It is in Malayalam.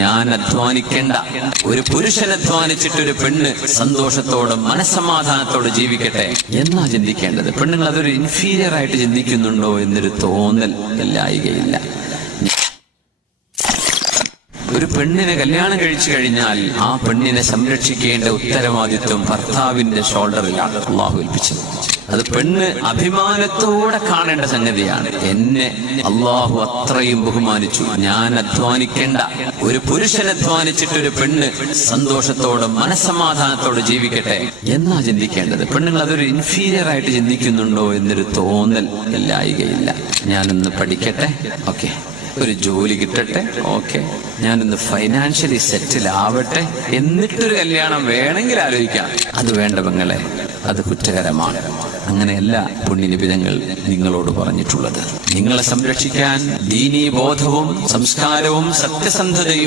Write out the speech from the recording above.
ഞാൻ അധ്വാനിക്കേണ്ട, ഒരു പുരുഷൻ അധ്വാനിച്ചിട്ടൊരു പെണ്ണ് സന്തോഷത്തോടെ മനസ്സമാധാനത്തോടെ ജീവിക്കട്ടെ എന്നാ ചിന്തിക്കേണ്ടത്. പെണ്ണുങ്ങൾ അതൊരു ഇൻഫീരിയർ ആയിട്ട് ചിന്തിക്കുന്നുണ്ടോ എന്നൊരു തോന്നൽ ഇല്ലായികയില്ല. ഒരു പെണ്ണിനെ കല്യാണം കഴിച്ചു കഴിഞ്ഞാൽ ആ പെണ്ണിനെ സംരക്ഷിക്കേണ്ട ഉത്തരവാദിത്വം ഭർത്താവിന്റെ ഷോൾഡറിലാണ് അള്ളാഹു ഏൽപ്പിച്ചത്. അത് പെണ്ണ് അഭിമാനത്തോടെ കാണേണ്ട സംഗതിയാണ്. എന്നെ അള്ളാഹു അത്രയും ബഹുമാനിച്ചു, ഞാൻ അധ്വാനിക്കേണ്ട, ഒരു പുരുഷൻ അധ്വാനിച്ചിട്ടൊരു പെണ്ണ് സന്തോഷത്തോടെ മനസ്സമാധാനത്തോടെ ജീവിക്കട്ടെ എന്നാ ചിന്തിക്കേണ്ടത്. പെണ്ണുങ്ങൾ അതൊരു ഇൻഫീരിയർ ആയിട്ട് ചിന്തിക്കുന്നുണ്ടോ എന്നൊരു തോന്നൽ ഇല്ലായികയില്ല. ഞാനൊന്ന് പഠിക്കട്ടെ, ഓക്കെ, ഒരു ജോലി കിട്ടട്ടെ, ഓക്കെ, ഞാനൊന്ന് ഫൈനാൻഷ്യലി സെറ്റിൽ ആവട്ടെ, എന്നിട്ടൊരു കല്യാണം വേണമെങ്കിൽ ആലോചിക്കാം. അത് വേണ്ട പെങ്ങളെ, അത് കുറ്റകരമാണ്. അങ്ങനെയല്ല പുണ്യനിബിധങ്ങൾ നിങ്ങളോട് പറഞ്ഞിട്ടുള്ളത്. നിങ്ങളെ സംരക്ഷിക്കാൻ ദീനീ ബോധവും സംസ്കാരവും സത്യസന്ധതയും